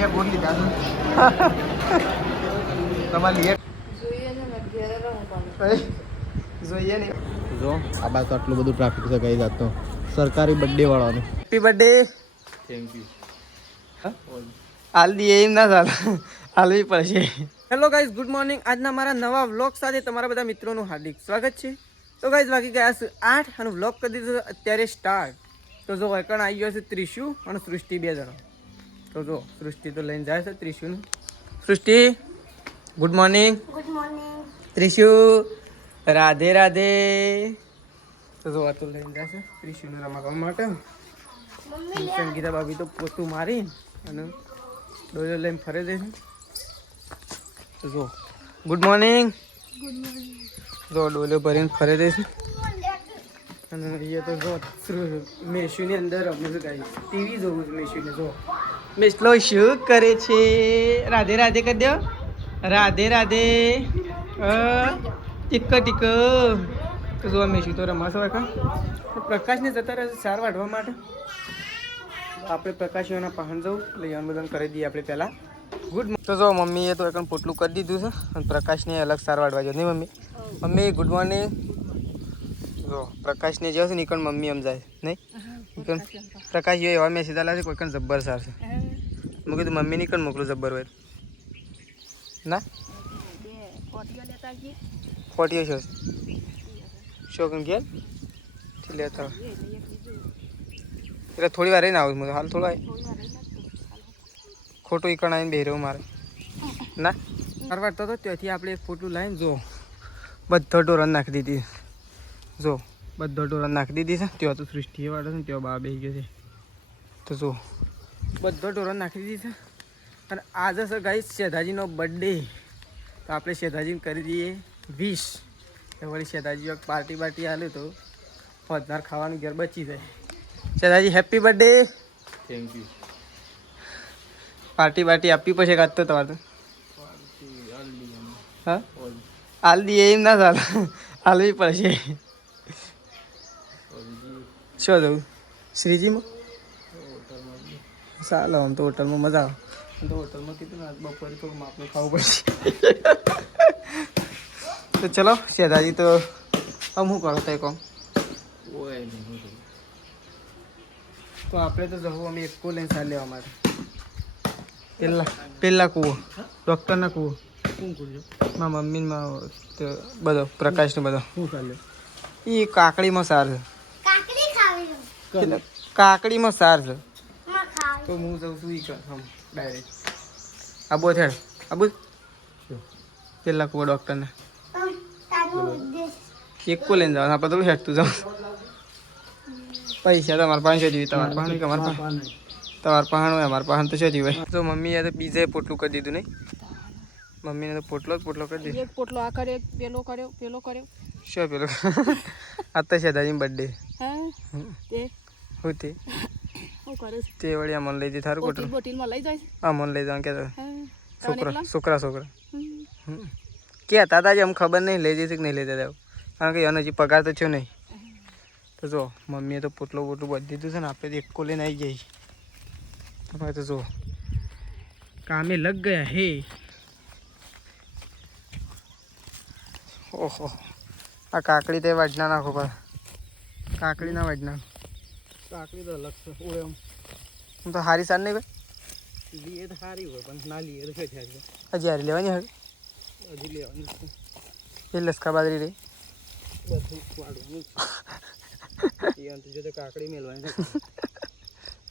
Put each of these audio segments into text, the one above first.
બે બોલ લીધા તમારે લીએ જોઈએ ને જો આ બાજુ તો આટલું બધું ટ્રાફિક છે કઈ જાતનો સરકારી બર્થડે વાળાનો હેપી બર્થડે થેન્ક યુ હાલ દઈએ એમ ના ચાલ હાલવી પડશે. Hello guys, good morning. આજના મારા નવા વ્લોગ સાથે તમારા બધા મિત્રોનું હાર્દિક સ્વાગત છે. તો ગાઈઝ વાગી ગયા છે 8 અને વ્લોગ કરી દીધો અત્યારે સ્ટાર્ટ. તો જો વૈકણ આવી ગયો છે ત્રિશુ અને સૃષ્ટિ 2 જણા. તો જો સૃષ્ટિ તો લઈને જાય છે ત્રિશુને. Srishti good morning. Good morning. Trishu Radhe Radhe. તો જો આ તો લઈને જાય છે ત્રિશુને રમાડવા માટે. સંગીતા ભાભી તો પોતું મારી અને ડોલો લઈને ફરે દે છે. તો જો ગુડ મોર્નિંગ. જો ડોલો ભરીને ફરે દે છે અને એ તો જો મેશુની અંદર રમે છે ગાઈ. ટીવી જોવું છે મેશુને. જો મેસલો શું કરે છે? રાધે રાધે કરી દો. રાધે રાધે. ટીક ટીક. તો જો મેશુ તો રમાશે હોય કા. પ્રકાશને જતા રહે 4 વાઢવા માટે. આપણે પ્રકાશીઓના પહાણ જવું એટલે બધા કરી દઈએ આપણે પહેલાં. ગુડ. તો જો મમ્મીએ તો એકણ પોટલું કરી દીધું છે અને પ્રકાશને અલગ 4 વાઢવા જો નહીં મમ્મી. Mummy good morning. જો પ્રકાશને જે છે ને એકણ મમ્મી એમ જાય નહીં એકણ પ્રકાશ જો એવા મેસેજ આલા છે કોઈ કણ જબ્બર સાર છે. મેં કીધું મમ્મીની કણ મોકલું જબ્બર હોય ના ફોટીઓ છે શોકન ઘેર લેતા એટલે થોડી વાર રહીને આવું હાલ થોડું ખોટું ઈકણ આવીને બેહી રહ્યું મારે ના ફરવાડતો હતો ત્યાંથી આપણે એક ફોટું લાવીને જો બધો ઢોરણ નાખી દીધી. જો બધો ઢોરણ નાખી દીધી છે. ત્યાં તો સૃષ્ટિએ વાળો છે ને ત્યાં બા બેસી ગયો છે. તો જો બધો ઢોરણ નાખી દીધી છે અને આજે છે ગાઈસ શેઠાજીનો બર્થડે. તો આપણે શેઠાજીને કરી દઈએ 20. તો વળી શેઠાજી પાર્ટી આલ્યું તો ફોજદાર ખાવાનું ઘેર બચી જાય. શેઠાજી happy birthday. Thank you. Party આપવી પડશે કાં તો તમારે તો હા હાલ દઈએ એમ ના ચાલ હાલવી પડશે. શું જવું શ્રીજીમાં ચાલો આમ તો હોટલમાં મજા આવે. તો હોટલમાં કીધું ને બપોરે થોડું માપનું ખાવું પડશે. તો ચલો શેઠાજી તો આમ શું કરો તો કોમ તો આપણે તો જવું અમે એક લઈને સાર લેવા માટે પેલા કૂવો ડૉક્ટરના કૂવો મારા મમ્મીમાં બધો પ્રકાશનો બધો શું ચાલે એ કાકડીમાં સાર છે. કાકડીમાં સાર છે તો હું જઉં છું ઈ કર ડાયરેક્ટ આબો થેડ આબુ પેલા કૂવો ડૉક્ટરને એક લઈને જવાનું આપણે થોડું હેઠતું જાઉં. પૈસા તમારે 500 જેવી તમારે પાણી કે અમારે તમારે પહાણ હોય અમારે પહાણ તો શું હોય. તો મમ્મીએ તો બીજે પોટલું કરી દીધું નહીં. મમ્મીને તો પોટલો કરી દીધો. પોટલો આ કરે પેલો કર્યો શું પેલો આ તો શેઠાજીનો બર્થડે હું તે વળી આ મને લઈ જઈ થારું પોટલું બોટલમાં લઈ જાય. હા મને લઈ જવાનું કે છોકરા કહેતા હતા આમ ખબર નહીં લઈ જઈશ કે નહીં લઈ જતા કારણ કે એનો હજી પગાર તો થયો નહીં. તો જો મમ્મીએ તો પોટલું બાંધી દીધું છે ને આપણે એકકો લઈને આવી જઈએ. હવે તો જો કામે લગ ગયા હે. ઓહો આ કાકડી તે વાજના નાખો પર કાકડી ના વાજના કાકડી તો અલગ છે ઓળે આમ તો હારી સાર નહીં ભાઈ લીએ તો સારી હોય પણ ના લીએ તો હજી હારી લેવાની હવે હજી લેવાની એ લસકા બાજરી રહી બધું વાળવાનું જો કાકડી મેળવાની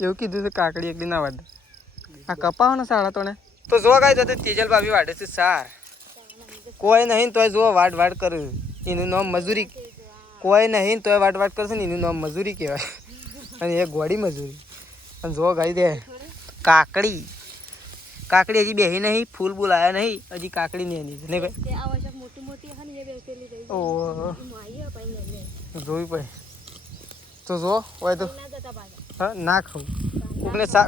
એવું કીધું છે કાકડી એકદી ના વાડ આ કપાવાનો સાડા તોને તો જો ગાય તો તેજલ ભાભી વાડે છે સાર કોઈ નહીં તોય જો વાડ કરે એનું નામ મજૂરી. કોઈ નહીં તોય વાડ કરશે ને એનું નામ મજૂરી કહેવાય અને એ ગોળી મજૂરી. અને જો ગાઈ દે કાકડી હજી બેહી નહીં ફૂલ બુલ આવ્યા નહીં હજી કાકડી નહીં એની નહીં ભાઈ ઓહો જોવી પડે. તો જો હોય તો હા ના ખાવું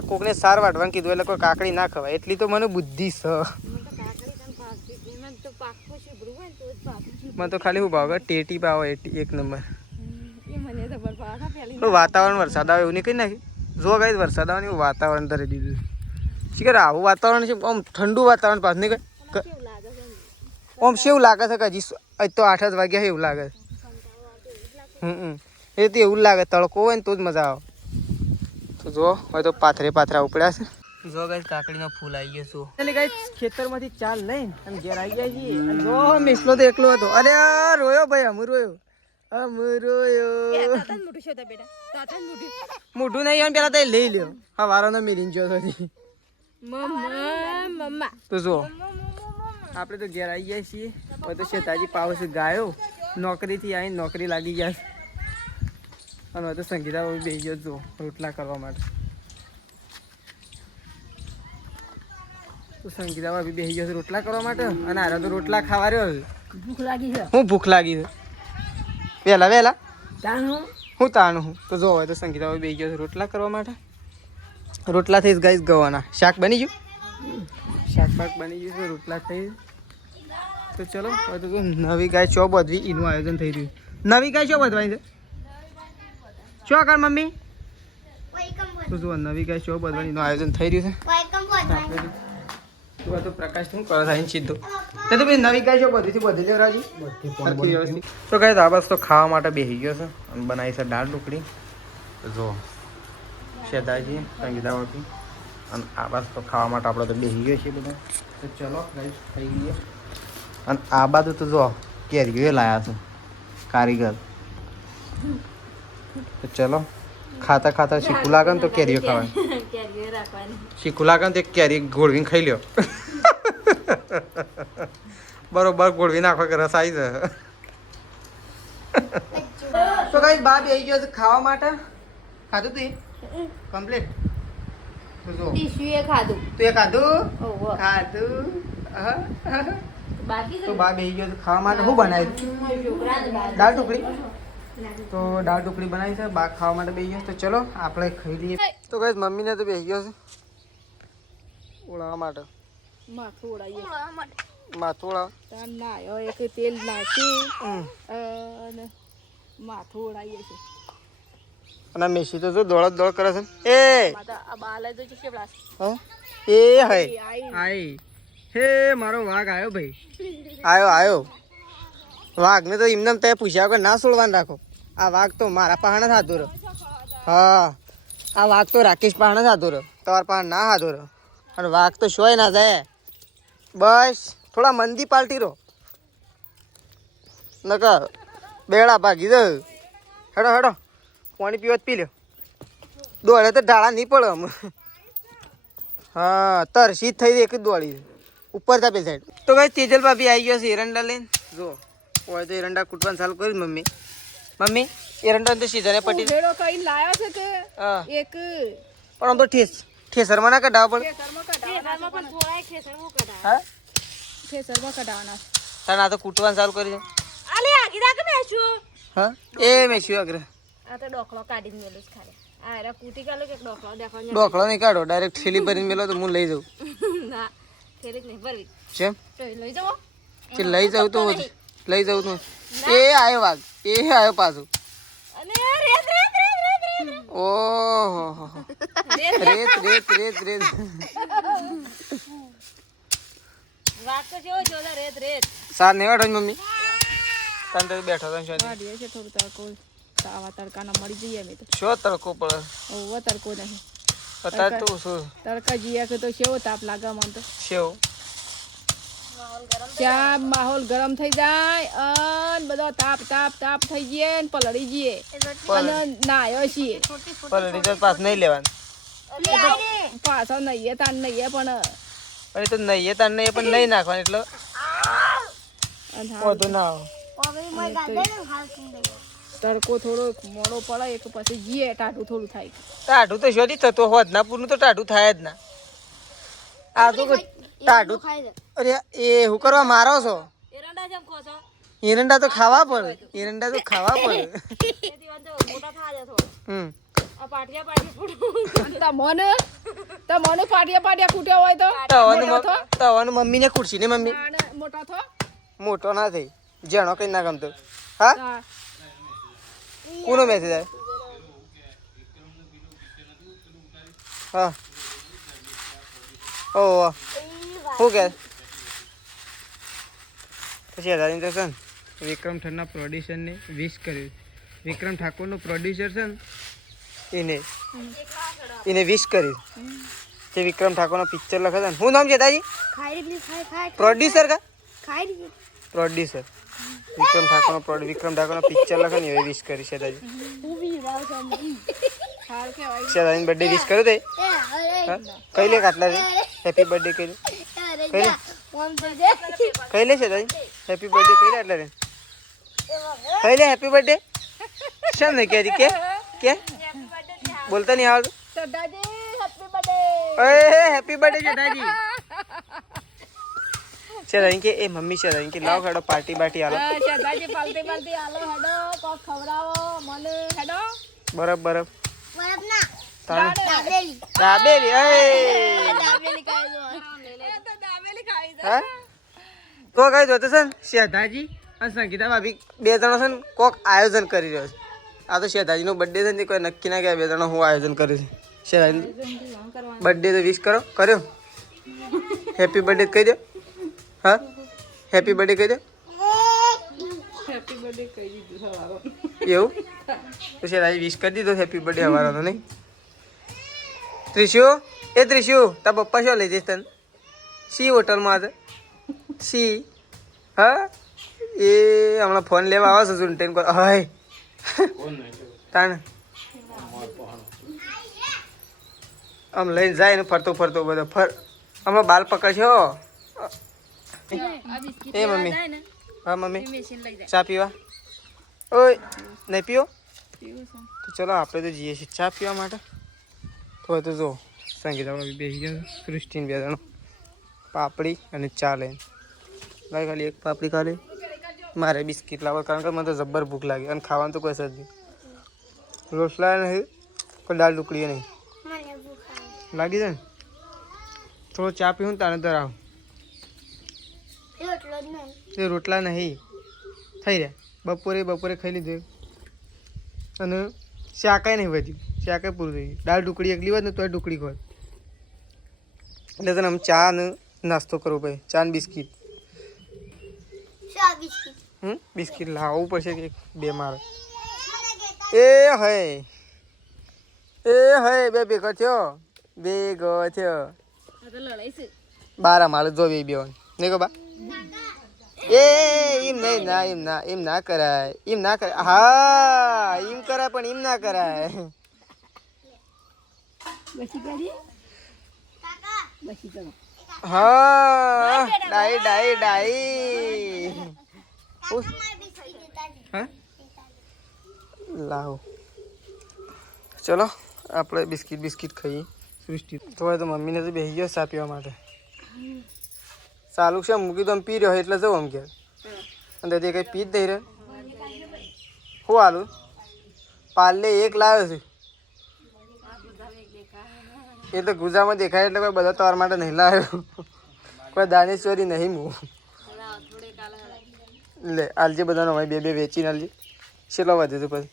કોકને સાર વાટવાનું કીધું એટલે કોઈ કાકડી ના ખવાય એટલી તો મને બુદ્ધિ છે. મને તો ખાલી શું ભાવ ટેટી ભાવ 1 નંબર. વાતાવરણ વરસાદ આવે એવું નહીં કહી નાખી. જો ગાઈ વરસાદ આવે એવું વાતાવરણ ધરી દીધું શીખર આવું વાતાવરણ છે આમ ઠંડુ વાતાવરણ પાછું નહીં આમ કેવું લાગે છે કે હજી તો 8 જ વાગ્યા એવું લાગે એ તો એવું લાગે તડકો હોય ને તો જ મજા આવે તો જો હવે તો પાથરા ઉપડ્યા છે જો ગાઈસ કાકડીનો ફૂલ આવી ગયો છું એટલે ગાઈસ ખેતરમાંથી ચાલ લઈને અને ઘેર આવી ગયા છીએ અને જો મેસલો તો એકલો હતો અરે રોયો ભાઈ અમુ રોયો મોઢું નહીં આવે પેલા તો લઈ લ્યો હા વારો મિલીને જો તો જો આપણે તો ઘેર આવી ગયા છીએ હવે તો શેતાજી પાવ છે ગાયો નોકરીથી આવીને નોકરી લાગી ગયા છે અને હવે તો સંગીતા બેસી ગયો જો રોટલા કરવા માટે તો સંગીતા ભાભી બેસી ગયો છે રોટલા કરવા માટે અને આરા તો રોટલા ખાવા રહ્યો ભૂખ લાગી છે હું ભૂખ લાગી છે વહેલા હું તાણું હું તો જો હવે તો સંગીતા ભાભી બેસી ગયો છે રોટલા કરવા માટે રોટલા થઈ ગાઈસ ગવાના શાક બની ગયું શાક બની ગયું છે રોટલા થઈ તો ચલો હવે તો નવી ગાય ચો બધવી એનું આયોજન થઈ રહ્યું નવી ગાય ચો બધવાની છે ચો કર મમ્મી તો જો નવી ગાય ચો બધવાની એનું આયોજન થઈ રહ્યું છે તો પ્રકાશ શું કરો થાય સીધો તો ભાઈ નવી ગાય ચો બધીથી બધી લે રાજી વ્યવસ્થિત તો ગાય આ બસ તો ખાવા માટે બેસી ગયો છે અને બનાવી છે દાળ ઢોકળી તો જો શેતાજી સંગીતા બાપી અને આ બસ તો ખાવા માટે આપણે તો બેસી ગયો છીએ બધા તો ચલો ગાઈસ થઈ ગઈએ અને આ બાજુ તો જો કેરીઓ લાયા છે કારીગર તો ચલો ખાતા શીખું લાગે ને તો કેરીઓ ખાવાની શીખું લાગે ને તો કેરી ગોળવીને ખાઈ લ્યો બરોબર ગોળવી નાખો કે રસ આવી જાય તો ગાઈસ બા બેસી ગયો છે ખાવા માટે ખાધું તું કમ્પ્લીટ તો બા બેસી ગયો ખાવા માટે શું બનાવ્યું દાળ ઢોકળી તો દાળ ઢોકળી બનાવી છે બા ખાવા માટે બેસી ગયો તો ચલો આપણે ખાઈ લઈએ તો ગાઈસ મમ્મીને તો બેસી ગયો છે ઓળાવા માટે માથું ઓળાવ એક તેલ નાખી અને માથું ઓળાવીએ છે અને મેસી તો જો દોડ કરે છે એ હે હે મારો વાઘ આવ્યો ભાઈ આવ્યો વાઘ ને તો એમને તે પૂછ્યા વગર ના છોડવાનું રાખો આ વાઘ તો મારા પાહણે થતો રહ્યો હા આ વાઘ તો રાકેશ પાહણે થતો રહ્યો તમારા પાસે ના હાથો રહ્યો અને વાઘ તો શોય ના જાય બસ થોડા મંદી પાલટી રહો નકર બેડા ભાગી દો હેડો પાણી પીવા પી લ્યો દોડે તો ઢાળા નહીં પડે અમે હા તરસી થઈ એક જ દોડી ઉપર તાપે સાઈડ તો કઈ તેજલ ભાભી આવી ગયો છે એરંડા લઈને જો હોય તો એરંડા કૂટવાનું ચાલુ કર્યું મમ્મી એરંડા તો સીધા પટી કઈ લાયો છે કે એક પણ આમ તો ઠેસરમાં ના કઢાવવા પડે ઠેસરમાં કઢાવવાના તારે આ તો કૂટવાનું ચાલુ કરી દે હા એ મેસ્યું આગળ ડોકળો નહીં કાઢો ડાયરેક્ટ થેલી ભરીને મેલો તો હું લઈ જાઉં લઈ જાઉં તો એ આવ્યો વાઘ એ આવ્યો પાછું ઓહો રેત સાર નહીં વાળો મમ્મી તને બેઠો હતો આવા તડકાના મળી જઈએ અમે તો શો તડકો પડે ઓવો તડકો નહીં અત્યારે તો શું તડકા જીયા કે તો કેવો તાપ લાગે મને તો શેવ ત્યાં માહોલ ગરમ થઈ જાય અને બધો તાપ થઈ જાય ને પલળી જઈએ અને નાયો છીએ પલળી તો પાસ નહીં લેવાનું પાછો નહીં તાન નહીં પણ એ તો નહીં તાન નહીં પણ નહીં નાખવાનું એટલે વધુ ના તડકો થોડો મોડો પડે એક પછી જીએ ટાઢું થોડું થાય ટાઢું તો શોધી થતું હોત ના પૂરું તો ટાઢું થાય જ ના આ તો ટાઢું અરે એ હું કરવા મારો છો એરંડા તો ખાવા પડે મને પાટિયા કૂટ્યા હોય તો મમ્મી ને ખુરશી ને મમ્મી મોટો ના થઈ જેનો કઈ ના ગમતો હા કોનો મેસેજ આવે હા ઓહો શું કે પછી અદાની તો છે ને વિક્રમ ઠાકોરના પ્રોડ્યુસરને વિશ કર્યું. વિક્રમ ઠાકોરનો પ્રોડ્યુસર છે ને એને વિશ કર્યું જે વિક્રમ ઠાકોરનો પિક્ચર લખે છે ને. શું નામ છે દાદી? પ્રોડ્યુસર કા પ્રોડ્યુસર વિક્રમ ઠાકોરનો પિક્ચર લખે ને એ વિશ કરી છે દાદી. દાદીની બર્થડે વિશ કર્યો તે કઈ લે કાટલા છે હેપી બર્થડે કહી લે છે દાદી હેપી બર્થડે કહી લે આટલા રે કઈ લે હેપી બર્થડે શેમ નહીં કહેતી કે બોલતા નહીં આવડતું. હેપી બર્થડે દાદી દાદી કે એ મમ્મી છે દાદી કે લાવ હેડો પાર્ટી બાટી આલો બરફ બરફ દાબેલી તો કઈ જોતો છે ને શેધાજી અને સંગીતા ભાભી બે જણો છે ને કોક આયોજન કરી રહ્યો છે. આ તો શેધાજીનો બર્થડે છે ને કોઈ નક્કી ના કહેવાય બે જણો હું આયોજન કર્યું છે. શેધાજી બર્થડે તો વિશ કર્યો હેપી બર્થડે કહી દો. હા હેપી બર્થડે કહી દો એવું તો શેધાજી વિશ કરી દીધો હેપી બર્થડે હવારનો નહીં. ત્રિશુ તાર પપ્પા શું લઈ જઈશ તને સી હોટલમાં હતા સી હા એ હમણાં ફોન લેવા આવે છે ચૂંટણી કોઈ હાય તાને આમ લઈને જાય ને ફરતો બધો હમણાં બાલ પકડશો. એ મમ્મી હા મમ્મી ચા પીવા ઓય નહીં પીવો તો ચલો આપણે તો જઈએ છીએ ચા પીવા માટે. તો જો સંગીતા બેસી ગયો સૃષ્ટિને બે જણો પાપડી અને ચા લઈને ભાઈ ખાલી એક પાપડી ખાલી મારે બિસ્કિટ લાવો કારણ કે મને તો જબ્બર ભૂખ લાગી અને ખાવાનું તો કોઈ સજ નહીં રોટલા નહીં કોઈ દાળ ઢુકડી નહીં લાગી જાય ને થોડો ચા પીવું તાને તો આવું એ રોટલા નહીં થઈ રહ્યા બપોરે ખાઈ લીધું અને શાકાય નહીં વધ્યું શાકાય પૂરું થઈ ગયું દાળ ઢુકડી એકલી હોત ને તો ઢુકડી હોત એટલે તને આમ ચા ને નાસ્તો કરવો પડે ચા ને બિસ્કિટ બિસ્કિટ લાવવું પડશે કે બે મારે એ હય બે ભેગો થયો બારા મારે જો બે નહીં બા એ એમ ના કરાય હા એમ કરાય પણ એમ ના કરાય હા ડાઈ લાવ ચલો આપણે બિસ્કિટ ખાઈએ સૃષ્ટિ થોડા તો મમ્મીને તો બેસી ગયો ચા પીવા માટે ચાલુ છે મૂકી તો આમ પી રહ્યો એટલે જવું આમ કે અને તે કંઈ પી જ નહીં રહ્યો શું હાલું પાર્લે એક લાવ્યો છે એ તો ગુજામાં દેખાય એટલે કોઈ બધા તમારા માટે નહીં લાવ્યો કોઈ દાનેશ્વરી નહીં હું લે આલજે બધાનો ભાઈ બે વેચીને આલજે કેટલો વધે તો પછી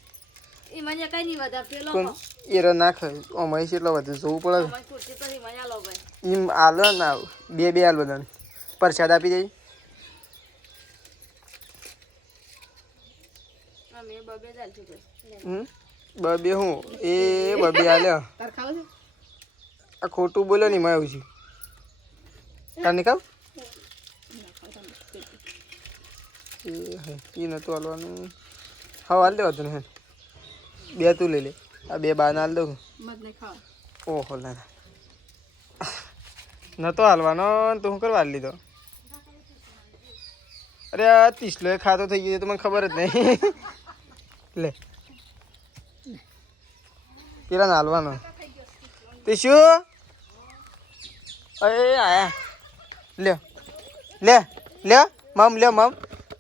એરો નાખ અમારે કેટલો વધે જોવું પડે એમ આલો ના બે હાલ બધાને પ્રસાદ આપી દઈ બબે હું એ બબે આલ્યો આ ખોટું બોલ્યો નહીં મેં આવું છું તાર નીકળ એ નહોતું હાલવાનું હા હાલ દેવા તને બે તું લઈ લે આ બે બાને હાલ દઉં ઓહો ના નહોતો હાલવાનો તો હું કરવા હાલ લીધો અરે આ તીસલો એ ખાતો થઈ ગયો તો મને ખબર જ નહીં લે પેલા હાલવાનો તે શું અરે આયા લ્યો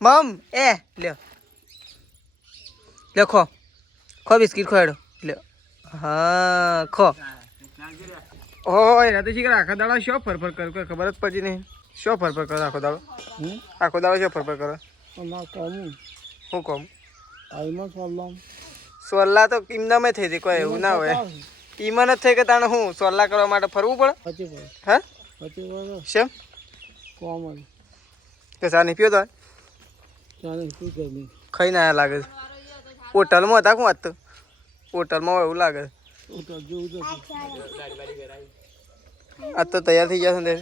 મમ એ લ્યો ખો બિસ્કિટ ખોડો લ્યો હા ખો ઓય રાતે શીખર આખો દાડો શો ફરફર કરો કોઈ ખબર જ પડતી નહીં શો ફરફર કરો આખો દાડો શો ફરફર કરો શું કહું સોલ્લા તો ઇમનામાં થઈ હતી કોઈ એવું ના હોય ઈમાં નથી થઈ કે તાણે હું સોલ્લા કરવા માટે ફરવું પડે હા શેમ કોમન કે ચા નહીં પીવો તો ચાલે શું કરવી ખાઈને આયા લાગે છે હોટલમાં હતા કોણ વાત તો હોટલમાં હોય એવું લાગે આ તો તૈયાર થઈ ગયા છે ને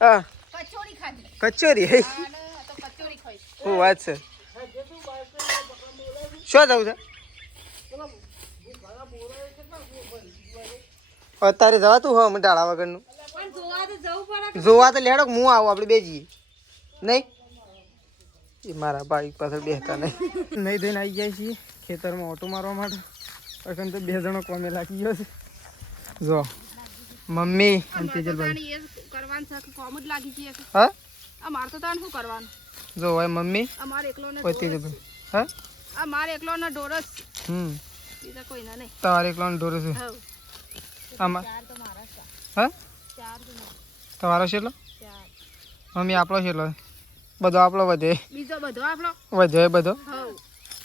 હા કચોરી ખાધી કચોરી તો કચોરી ખાઈ શું વાત છે શું જવું છે અત્યારે જવાતું હો અમે ડાળા વગરનું પણ જોવા તો જવું પડે જોવા તો લેડો હું આવું આપણે બે જઈએ નહીં એ મારા બાઈક પાછળ બેસતા નહીં નહીં ધોઈને આવી જાય છીએ ખેતરમાં ઓટો મારવા માટે અખન તો 2 જણો કોમે લાગી ગયો છે જો મમ્મી અને તેજલભાઈ કરવાનું છે કોમ જ લાગી છે હા અમાર તો તાન શું કરવાનું જો હોય મમ્મી અમાર એકલો ને હોય તેજલભાઈ હા અમાર એકલો ને ડોરસ હમ બીજા કોઈ ના નહીં તમારે એકલાનો ઢોર છે હવ આમાં ચાર તો મારા છે હા ચાર તો મારા તમારો છેલ્લો ચાર મમ્મી આપણો છેલ્લો બધો આપણો વધે બીજો બધો આપણો વધે બધો હવ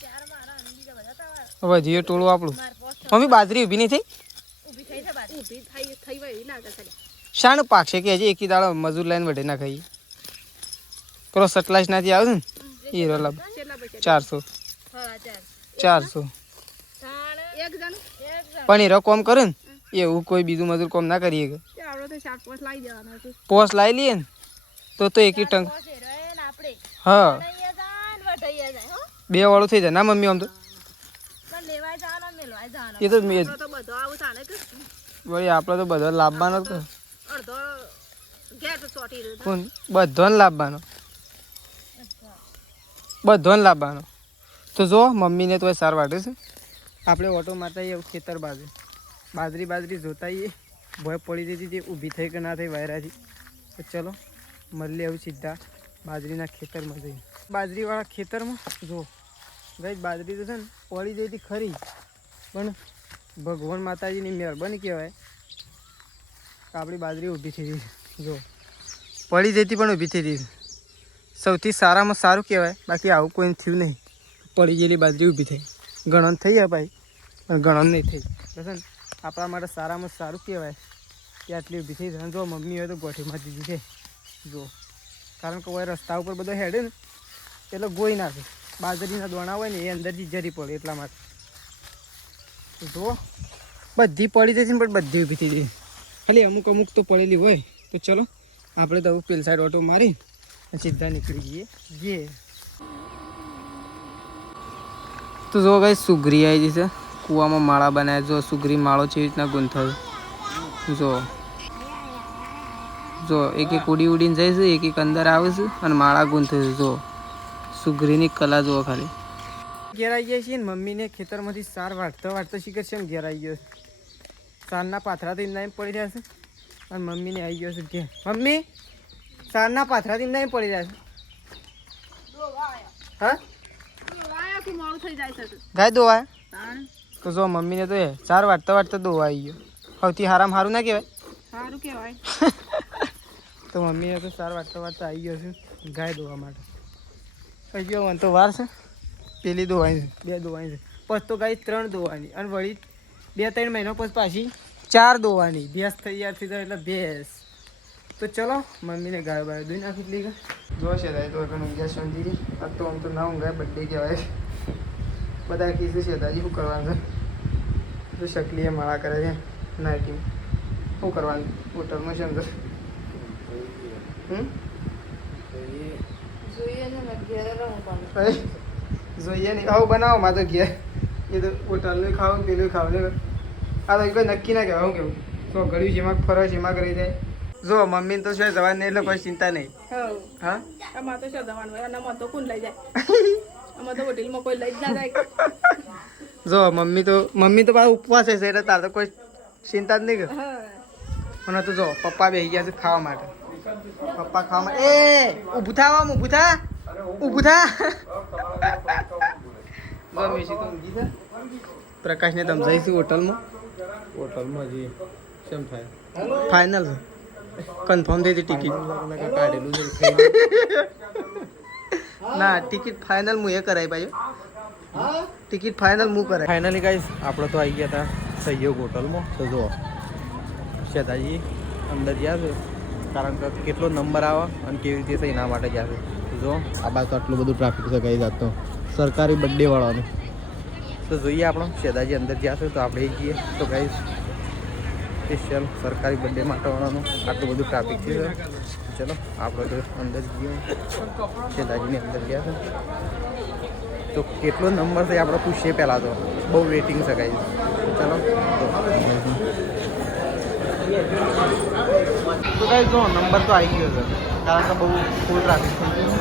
ચાર મારા અને બીજા બધા તમારા વધીએ ટોળું આપણું માર પોસ્ટ મમ્મી બાજરી ઊભી નહીં થઈ ઊભી થઈ છે બાજુ ઊભી થઈ હોય એવી લાગે છે શાનું પાકશે કે હજી એકી દાડો મજૂર લાઈન વઢે ના ખાઈએ પેલો સટલાઈસ નાથી આવે છે ને એ રલબ કેટલા પૈસા 400 હા ચાર 400 એક જણ પણ એ કોમ કરે ને એવું કોઈ બીજું મજૂર કોમ ના કરીએ કે આપણે તો 4-5 લાવી દેવાના હતું પોસ લાવી લઈએ ને તો એકી ટંગ આપણે હા વઢાઈએ જાય હો 2 વાળું થઈ જાય ના મમ્મી આમ તો પણ લેવાય જવાનો મેલવાય જવાનો એ તો મેં તો બધો આવું ચાલે કે વળી આપણે તો બધો લાવવાનો જ અડધો ગેસ ચોટી રહ્યો કોણ બધોને લાવવાનો બધોને લાવવાનો તો જો મમ્મીને તો સાર વાટે છે આપણે ઓટો મારતા આવીએ ખેતર બાજુ બાજરી જોતા આવીએ ભય પડી જતી હતી ઊભી થઈ કે ના થઈ વાયરાથી તો ચલો મળીએ એવું સીધા બાજરીના ખેતરમાં જઈએ બાજરીવાળા ખેતરમાં જો ગઈ બાજરી તો છે ને પડી જઈ હતી ખરી પણ ભગવાન માતાજીની મહેરબાની કહેવાય કે આપણી બાજરી ઊભી થઈ ગઈ જો પડી જતી પણ ઊભી થઈ ગઈ સૌથી સારામાં સારું કહેવાય બાકી આવું કોઈ થયું નહીં પડી ગયેલી બાજરી ઊભી થઈ ગણન થઈ ગયા ભાઈ પણ ગણન નહીં થઈ બસ ને આપણા માટે સારામાં સારું કહેવાય કે આટલી ઊભી થઈ જાય જો મમ્મી હોય તો ગોઠીમાં દીધી છે જો કારણ કે કોઈ રસ્તા ઉપર બધો હેડે ને એટલે ગોઈ નાખે બાજરીના દોણા હોય ને એ અંદરથી જરી પડે એટલા માટે જો બધી પડી જશે ને પણ બધી ઊભી થઈ જાય ખાલી અમુક તો પડેલી હોય તો ચલો આપણે તો પેલ સાઈડ ઓટો મારી સીધા નીકળી જઈએ તો જો કઈ સુગરી આવી જશે કૂવામાં માળા બનાવ્યા જો સુગરી માળો છે એવી રીતના ગૂંથાયો જો એક ઉડી ઉડીને જાય છે એક અંદર આવે છે અને માળા ગૂંથે છે જો સુગરીની કલા જુઓ ખાલી ઘેર આવી જાય છે ને મમ્મીને ખેતરમાંથી સાર વાટતો શીખર છે ને ઘેર આવી ગયો સારના પાથરાથી એમ પડી રહ્યા છે અને મમ્મીને આવી ગયો છે ઘેર મમ્મી સારના પાથરાથી એમ પડી રહ્યા છે હા મોડું થઈ જાય છે ગાય દોવા તાણ તો જો મમ્મીને તો એ ચાર વાટતા દોવા આવી ગયો સૌથી હારામાં સારું ના કહેવાય સારું કહેવાય તો મમ્મીને તો ચાર વાટતા આવી ગયો છે ગાય દોવા માટે કઈ ગયો મને તો વાર છે પેલી દોવાની છે 2 દોવાની છે પછી તો ગાય 3 દોવાની અને વળી 2-3 મહિનો પછી પાછી 4 દોવાની ભેંસ તૈયાર થઈ જાય એટલે ભેંસ તો ચલો મમ્મીને ગાય બાય દોઈ નાખી લીધા જો છે દાય તો ઘણું ઊંઘ્યા શાંતિ આ તો આમ તો ના ઊંઘાય બર્થડે કહેવાય બધા કીધું છે દાદી શું કરવાનું છે તો શકલીએ માળા કરે છે નાઇટી શું કરવાનું હોટલમાં છે અંદર જોઈએ નહીં આવું બનાવો માં તો ઘેર એ તો હોટલનું ખાવું પેલું ખાવું આ તો કોઈ નક્કી ના કહેવાય હું કેવું તો ઘડ્યું છે એમાં ફરજ એમાં કરી જાય જો મમ્મીને તો શું જવાનું નહીં એટલે કોઈ ચિંતા નહીં હા આમાં તો શું જવાનું હોય આમાં તો કોણ લઈ જાય આમાં તો હોટેલમાં કોઈ લઈ જ ના જાય જો મમ્મી તો પાછા ઉપવાસ છે એટલે તાર તો કોઈ ચિંતા જ નહીં કર મને તો જો પપ્પા બેસી ગયા છે ખાવા માટે પપ્પા ખાવા માટે એ ઊભું થા મેસી તો ઊંઘી છે પ્રકાશને તમે જઈશું હોટલમાં જઈએ કેમ થાય ફાઇનલ કન્ફર્મ થઈ હતી ટિકિટ કાઢેલું છે ના ટિકિટ ફાઇનલ હું એ કરાવી પાછું ટિકિટ ફાઇનલ હું કરાય ફાઇનલી ગાઈસ આપણે તો આવી ગયા હતા સહયોગ હોટલમાં તો જો શેતાજી અંદર ગયા છે, કારણ કે કેટલો નંબર આવે અને કેવી રીતે છે એના માટે ગયા છે. જો આ બાજુ તો આટલું બધું ટ્રાફિક છે કઈ જાતનો સરકારી બર્થડે વાળાનું. તો જોઈએ આપણો શેદાજી અંદર ગયા છે તો આપણે એ જઈએ. તો કઈ સ્પેશિયલ સરકારી બર્થડે માટે વાળાનું આટલું બધું ટ્રાફિક છે. ચલો આપણે તો અંદર જઈએ. શેદાજીની અંદર ગયા છે તો કેટલો નંબર છે આપણે પૂછીએ પહેલાં. તો બહુ વેટિંગ છે કઈ. ચલો તો કઈ જો નંબર તો આવી ગયો છે, કારણ કે બહુ ફૂલ ટ્રાફિક થઈ ગયું.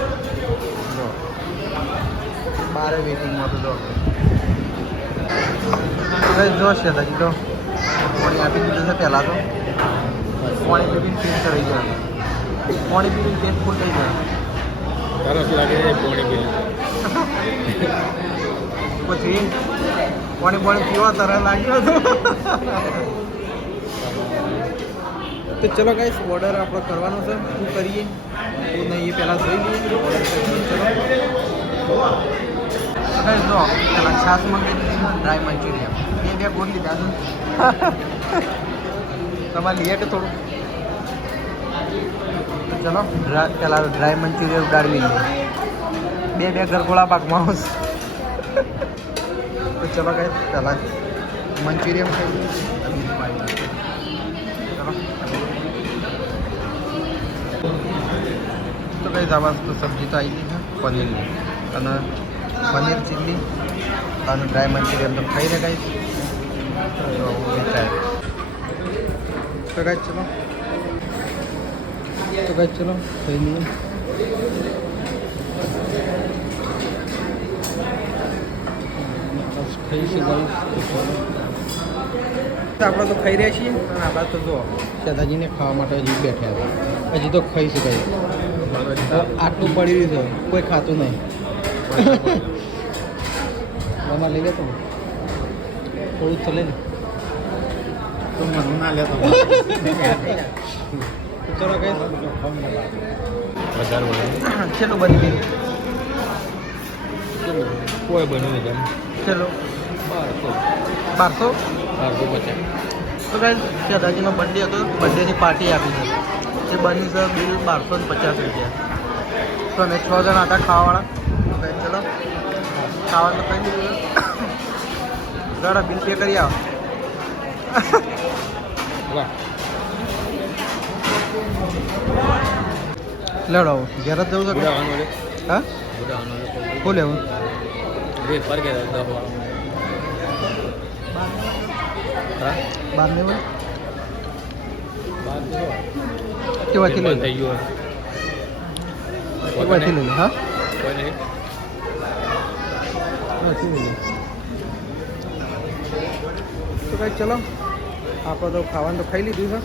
જો બારે વેટિંગમાં તો જો કઈ જો છે હજી તો પાણી આપી દીધું છે પહેલાં. તો પાણી પીને ટેસ્ટ કરી જાય, પાણી પીને ટેસ્ટ ફૂલ થઈ જાય. સરસ લાગે છે પાણી પીને. પછી પાણી પીવા તરત લાગ્યો હતો. તો ચલો ગાઈસ ઓર્ડર આપણે કરવાનો છે. શું કરીએ શું નહીં એ પહેલાં જોઈ લઈએ. ઓર્ડર કરીએ. ચલો જો પહેલાં છાસ મંગાવી દીધી છે, ડ્રાય મંચુરિયન બે ગોળ લીધા છે. તમારે લઈએ કે થોડું? તો ચલો પહેલાં ડ્રાય મંચુરિયન ઉડાડી લઈએ. બે ગરગોળા પાકમાં આવશે. તો ચલો ગાઈસ પહેલાં મંચુરિયન ખાઈ લઈએ. તો કઈ આ વસ્તુ સબ્જી તો આવી ગઈ છે પનીરની, અને પનીર ચીલી અને ડ્રાય મંચુરિયન તો ખાઈ ને કઈ. તો કઈ ચલો ખાઈ લઈએ. આપણે તો ખાઈ રહ્યા છીએ અને આપણા તો જો દાદાજીને ખાવા માટે હજી બેઠા હતા. હજી તો ખાઈ શકાય. આટલું પડી રહ્યું છે, કોઈ ખાતું નહીં. આમાં લઈ લેતો થોડું ચલે ને તો મને ના લેતો. ચલો કઈ વધારે ચલો બની ગઈ. કોઈ બન્યું નહીં. ચલો 1200. 1250. તો કઈ દાદાજીનો બર્થડે હતો, બર્થડેની પાર્ટી આપી છે. જે બની છે બિલ 1250 રૂપિયા. તો અમે 6 જણા હતા ખાવાવાળા. તો કઈ ચલો ખાવાનું તો કઈ દીધું. દાડા બિલ પે કરી આવો. વાહ. લડો ઘેર જ જવું છે. ઉડાવવાનું રે. હા ઉડાવવાનું રે. શું લેવું? રેટ પર ગયા 10 વાળા. હા 12 લેવું? 12 કેવાથી લઈ થઈ ગયું. કેવાથી લઈ લે? હા કોઈ નહીં. કેવાથી લઈ લે? તો કઈ ચલો આપણે તો ખાવાનું તો ખાઈ લીધું છે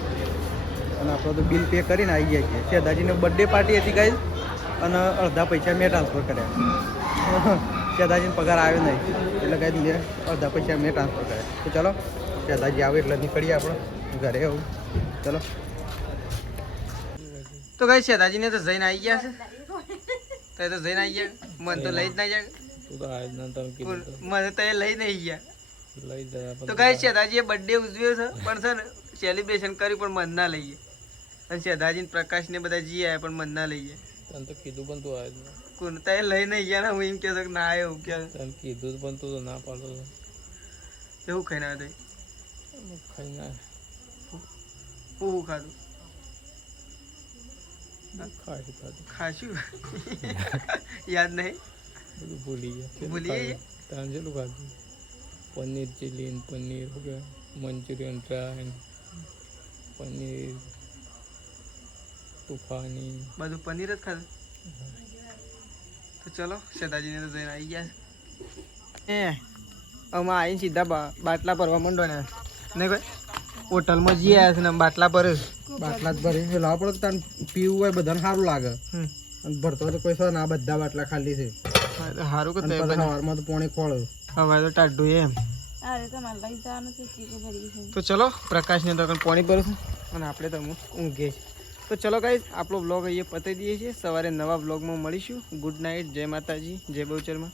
અને આપણે તો બિલ પે કરીને આવી ગયા છીએ. શેદાજીની બર્થડે પાર્ટી હતી ગાઈઝ, અને અડધા પૈસા મેં ટ્રાન્સફર કર્યા. શેદાજીને પગાર આવ્યો નહીં એટલે કાંઈ મેં અડધા પૈસા મેં ટ્રાન્સફર કર્યા. તો ચલો શેદાજી આવે એટલે નીકળીએ આપણે ઘરે. આવું ચલો. તો ગાઈઝ શેદાજીને તો જઈને આવી ગયા છે. તો એ તો જઈને આવી ગયા, મને તો લઈ જ ના જાય. તું તો આજ ના તમે કીધું તો મને તો એ લઈ નહીં ગયા. લઈ જાય. તો ગાઈઝ શેદાજીએ બર્થડે ઉજવ્યો છે, પણ છે ને સેલિબ્રેશન કર્યું પણ મન ના લઈએ. અને શેદાજી પ્રકાશને બધા જઈ આવ્યા પણ મન ના લઈએ. તને તો કીધું પણ તું આજ ના. કોણ તારે લઈ નહીં ગયા ને? હું એમ કહે કે ના આવ્યો કે તને કીધું પણ તું તો ના પાડો છો. એવું ખાઈ ના થાય. ખાઈ ના હું ખાધું ખાઈ ખાધું ખાશું યાદ નહીં. બધું ભૂલી ગયા. ભૂલી ગયા? તને જેટલું ખાધું પનીર ચીલી ને પનીર મંચુરિયન ડ્રાય પનીર તુફાની બધું પનીર જ ખાધું. તો ચલો શેદાજીને તો જઈને આવી ગયા છે. આમાં આવીને સીધા બાટલા ભરવા માંડો ને નહીં ભાઈ. હોટલમાં જઈ આવ્યા છે ને બાટલા ભરે. બાટલા જ ભરી લાવવા પડે. તને પીવું હોય બધાને સારું લાગે. અને ભરતો તો કોઈ સર ના બધા બાટલા ખાલી છે. સારું કે સવારમાં તો પોણી ખોળ હવે તો ટાઢું એમ. તો ચલો પ્રકાશને તો પાણી ભરશું અને આપણે તો ઊંઘીએ છીએ. તો ચલો ગાઈઝ આપણો વ્લોગ અહીંયા પતાવી દઈએ છીએ. સવારે નવા વ્લોગમાં મળીશું. Good night. જય માતાજી, જય બહુચરમાં.